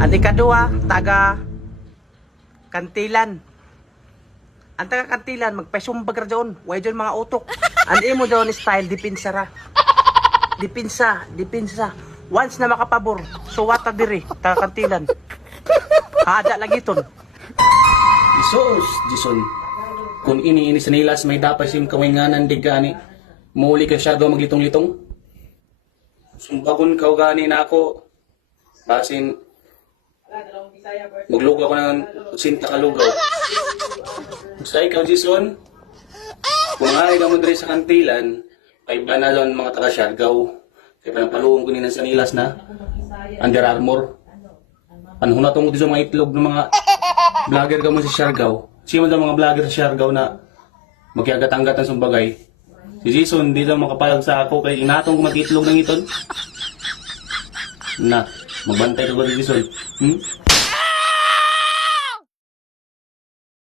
Ang ikadua, taga Kantilan. Ang taga Kantilan, magpasumbag ra doon. Way doon mga utok. Ang imo doon style, dipinsa ra. Dipinsa. Once na makapabor, suwata diri, taga Kantilan. Hada lagi ton. Isos, Jason. Kung ini sa nilas may dapat sim kawinganan digani. Muli ka siya daw maglitong-litong. Sumpagon ka gani na ako. Basin maglugaw ko ng sinta kalugaw. Sa ikaw, Jason, kung ay ka mo diri sa Kantilan, ay ba na doon mga taga-Siargao. Kaya panapaluong ko nila sa nilas na Under Armour. Ano na tungkol sa mga itlog ng mga vlogger ka mo sa Siargao. Sino daw mga vlogger sa Siargao na magkiagat-anggat ng sumbagay. Si Jason, di daw makapayag sa ako kay inatong ko matitlog ng iton. Na, magbantay ka ba, Jason?